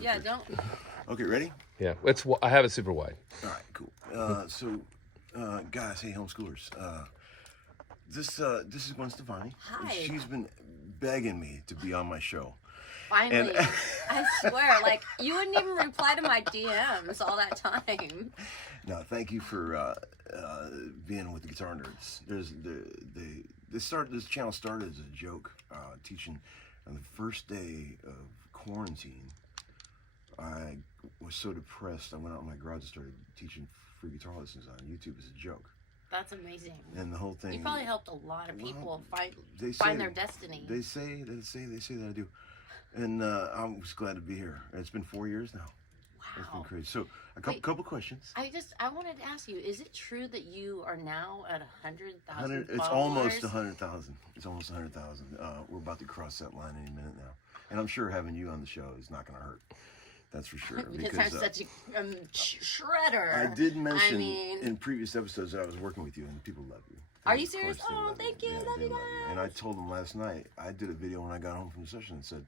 Yeah, don't. Okay, ready? Yeah, I have it super wide. All right, cool. Guys, hey, homeschoolers. This is Gwen Stefani. Hi. She's been begging me to be on my show. Finally, I swear, like, you wouldn't even reply to my DMs all that time. No, thank you for being with the Guitar Nerds. This channel started as a joke, teaching on the first day of quarantine. I was so depressed, I went out in my garage and started teaching free guitar lessons on YouTube as a joke. That's amazing. And the whole thing. You probably helped a lot of people find their destiny. They say that I do, and I'm just glad to be here. It's been 4 years now. Wow, it's been crazy. So couple questions. I wanted to ask you: is it true that you are now at 100,000? It's almost 100,000. It's almost 100,000. We're about to cross that line any minute now, and I'm sure having you on the show is not going to hurt. That's for sure. because I'm such a shredder. I did mention in previous episodes that I was working with you, and people love you. Are you serious? Oh, thank you. Love you guys. And I told them last night, I did a video when I got home from the session and said,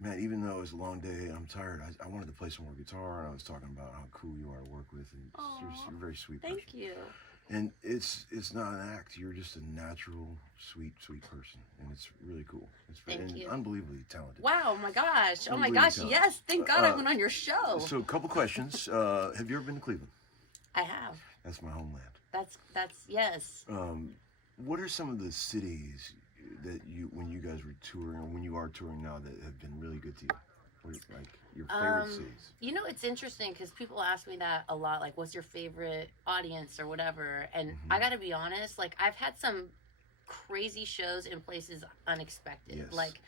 man, even though it was a long day, I'm tired, I wanted to play some more guitar. And I was talking about how cool you are to work with, and you're a very sweet person. Thank you. And it's not an act. You're just a natural, sweet person, and it's really cool. Thank you. Unbelievably talented. Wow, my gosh. Oh my gosh, yes. Thank God I went on your show. So a couple questions. Have you ever been to Cleveland? I have. That's my homeland. That's yes. What are some of the cities that when you guys were touring, or when you are touring now, that have been really good to you? What are, like, your favorite cities? You know, it's interesting because people ask me that a lot, like, what's your favorite audience or whatever, and I gotta be honest, like, I've had some crazy shows in places unexpected. Yes. Like,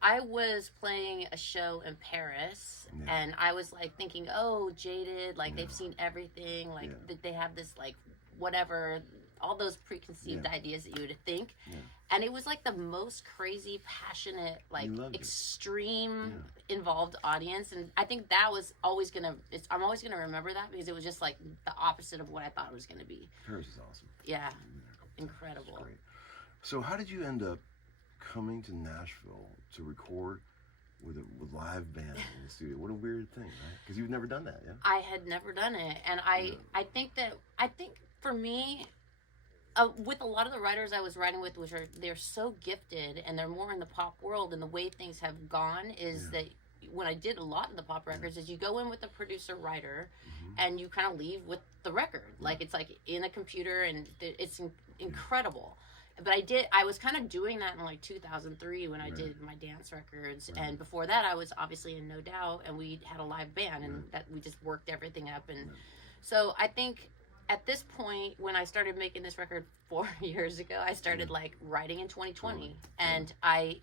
I was playing a show in Paris, and I was like thinking, oh, jaded, like they've seen everything, like they have this, like, whatever, all those preconceived ideas that you would think. And it was like the most crazy, passionate, like extreme involved audience. And I think that was always I'm always gonna remember that, because it was just like the opposite of what I thought it was gonna be. Paris is awesome. Yeah, incredible. Great. So how did you end up coming to Nashville to record with a live band in the studio? What a weird thing, right? Because you've never done that, yeah? I had never done it, and I think for me, with a lot of the writers I was writing with, they're so gifted, and they're more in the pop world, and the way things have gone is that when I did a lot of the pop records is you go in with a producer writer and you kind of leave with the record. Like, it's like in a computer, and it's incredible. But I was kind of doing that in like 2003 when I did my dance records. And before that, I was obviously in No Doubt, and we had a live band, and that we just worked everything up. And so I think at this point, when I started making this record 4 years ago, I started like writing in 2020. And I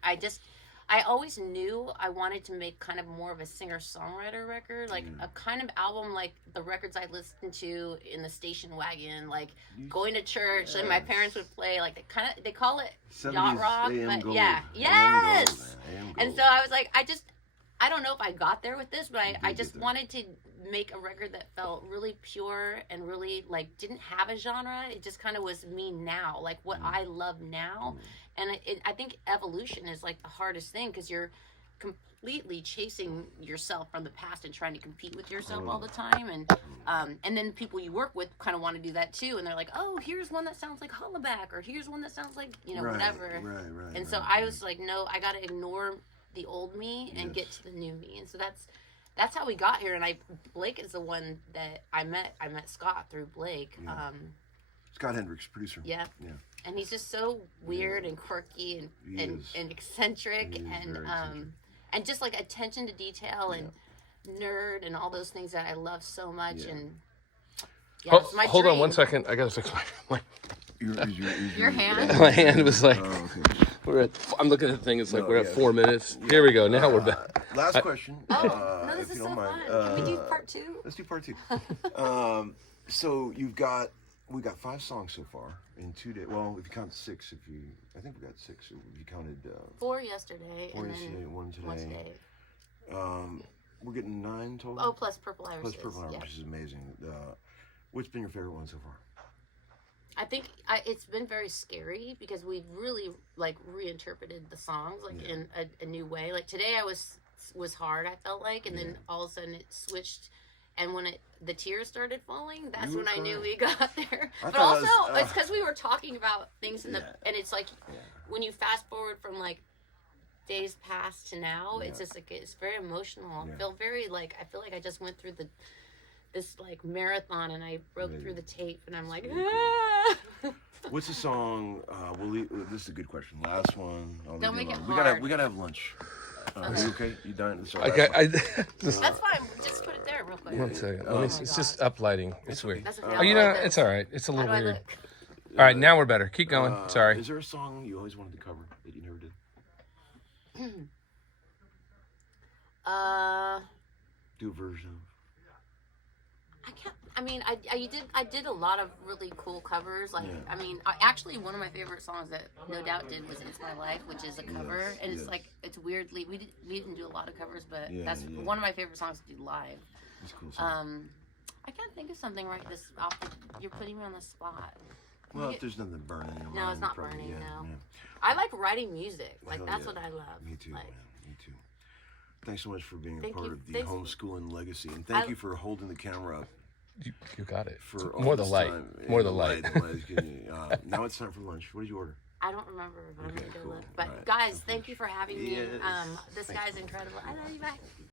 always knew I wanted to make kind of more of a singer-songwriter record, like a kind of album like the records I listened to in the station wagon, like going to church, and my parents would play, like they call it yacht rock, but gold. yes. AM And so I was like, I don't know if I got there with this, but I just wanted to make a record that felt really pure and really, like, didn't have a genre. It just kind of was me now, like what I love now. And I think evolution is like the hardest thing, because you're completely chasing yourself from the past and trying to compete with yourself all the time. And then people you work with kind of want to do that too. And they're like, oh, here's one that sounds like Hollaback, or here's one that sounds like, whatever. Right. And so I was like, no, I got to ignore the old me and get to the new me. And so that's how we got here. And Blake is the one that I met Scott through Blake. Scott Hendricks, producer. Yeah. And he's just so weird and quirky and eccentric, and just like attention to detail and nerd and all those things that I love so much. And it's my hold dream. on 1 second. I gotta fix my Your hand. my hand was like, Oh, okay. I'm looking at the thing. It's like we're at 4 minutes. Here we go. Now we're back. Last question. No, this if is you so don't mind. fun. Can we do part 2? Let's do part 2. So we got 5 songs so far in 2 days. Well, if you count 6, I think we got 6. If you counted 4 yesterday, 4 and yesterday, then 1 today. 1 today. We're getting 9 total. Oh, plus Purple Irises. Plus Purple Irish, which is amazing. What's been your favorite one so far? I think it's been very scary, because we've really like reinterpreted the songs like in a new way. Like today I was was hard. I felt like, and then all of a sudden it switched. And when the tears started falling, that's when I knew we got there. But also, it's because we were talking about things and it's like when you fast forward from like days past to now, it's just like it's very emotional. I feel very like I feel like I just went through this like marathon and I broke through the tape and I'm like, ah! What's the song? This is a good question. Last one. Don't make it we hard. gotta have lunch. Are you okay? You done? Sorry, Okay, that's fine. Just put it there real quick. one second. It's just uplighting. It's weird. That's Oh, you know, it's all right. It's a little How do I weird. look? All right, now we're better. Keep going. Sorry. Is there a song you always wanted to cover that you never did? Do a version of. I can't. I mean, I did a lot of really cool covers. Like, I mean, actually, one of my favorite songs that No Doubt did was "It's My Life," which is a cover, and it's like it's weirdly we didn't do a lot of covers, but that's one of my favorite songs to do live. That's a cool song. I can't think of something right this off. You're putting me on the spot. Well, if there's nothing burning in your No, mind, it's not probably, burning. No, yeah. I like writing music. Like Hell that's yeah. what I love. Me too, Like, man. Me too. Thanks so much for being a Thank part you. of the Thanks. Homeskoolin legacy, and thank you for holding the camera up You got it. for all More the this light. time. More Yeah, the light. Now it's time for lunch. What did you order? I don't remember, but I'm Okay, gonna go cool. look. But All right. guys, thank you for having me. Yes. This Thank guy's incredible. I love you. Bye.